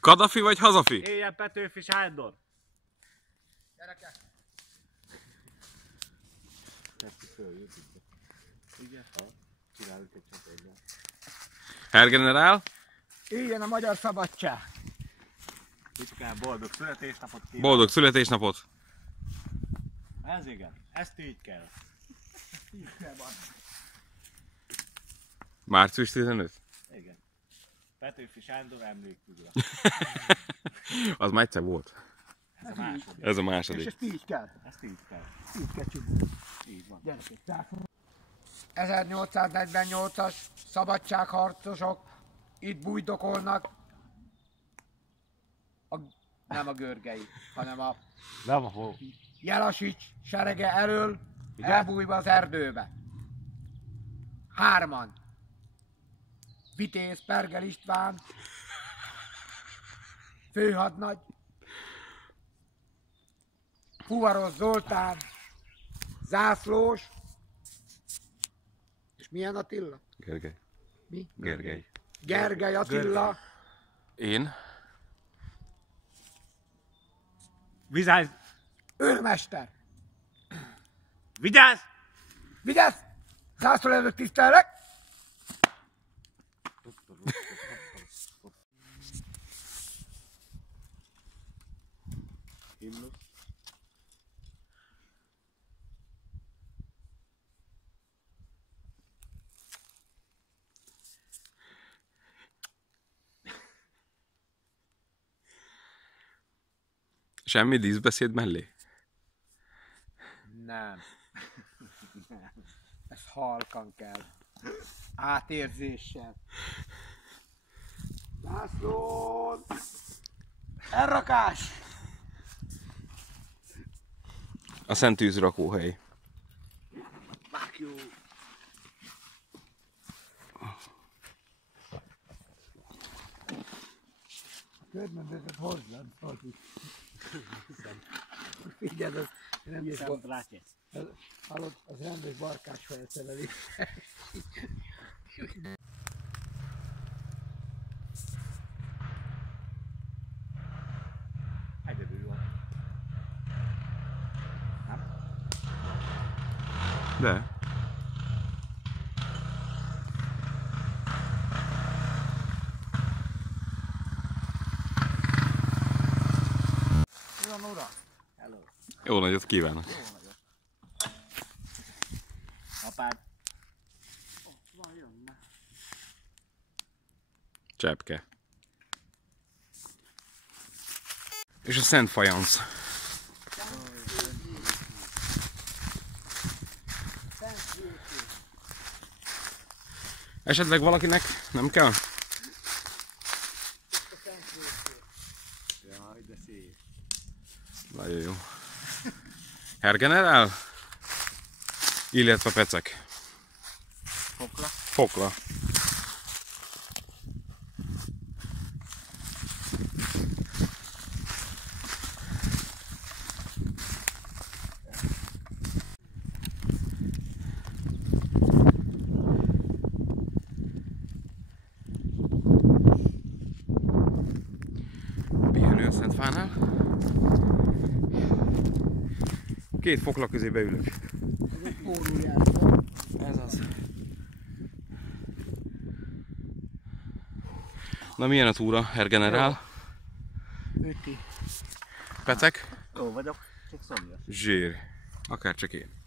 Kadafi vagy hazafi? Éljen Petőfi Sándor! Gyerekek! Igen, ha csináljuk egy csatornát. Herr Generál? Éljen a magyar szabadság! Titkán boldog születésnapot kívánok! Boldog születésnapot! Ez igen, ezt így kell. Így kell van. Március 15? Igen. Petőfi Sándor emlékügyre. Az már egyszer volt. Ez a második. Ez a És második. ezt így kell. Ezt így kell. Így kell csinálni. Így van. Gyerekek, tehát 1848-as szabadságharcosok itt bújdokolnak. Nem a Görgei, hanem a Nem a hol. Jelasics serege elől elbújva az erdőbe. 3-an. Vitéz Pergel István, főhadnagy, Fuvaros Zoltán, Zászlós, és milyen Attila? Gergely. Mi? Gergely. Gergely Attila, Én? Vigyázz! őrmester. Vigyázz! Vigyázz! Zászló előtt tisztelek! Himnusz. Semmi díszbeszéd mellé? Nem. Ez halkan kell. Átérzéssel. László! Elrakás! A Szent Tűzrakóhely. Vágjú! Körmendezett hozzám, Szalti. Figyeld, az rendes, hallod, az rendes barkás felszerelés. Egyedül van. De. Uram, uram! Hello. Jó nagyot kívánok. Apád. Van, jönne. Cseppke. És a Szent Fajansz. Esetleg valakinek nem kell? Jaj, de szép. Nagyon jó. Herr Generál? Illetve pecek. Fokla. Fokla. Pihenő a Szentfánál. 2 fokla közé beülök. Ez az. Na milyen a túra, Herr Generál? Öti. Pecek? Jó vagyok, csak szomjas. Zsír. Akár csak én.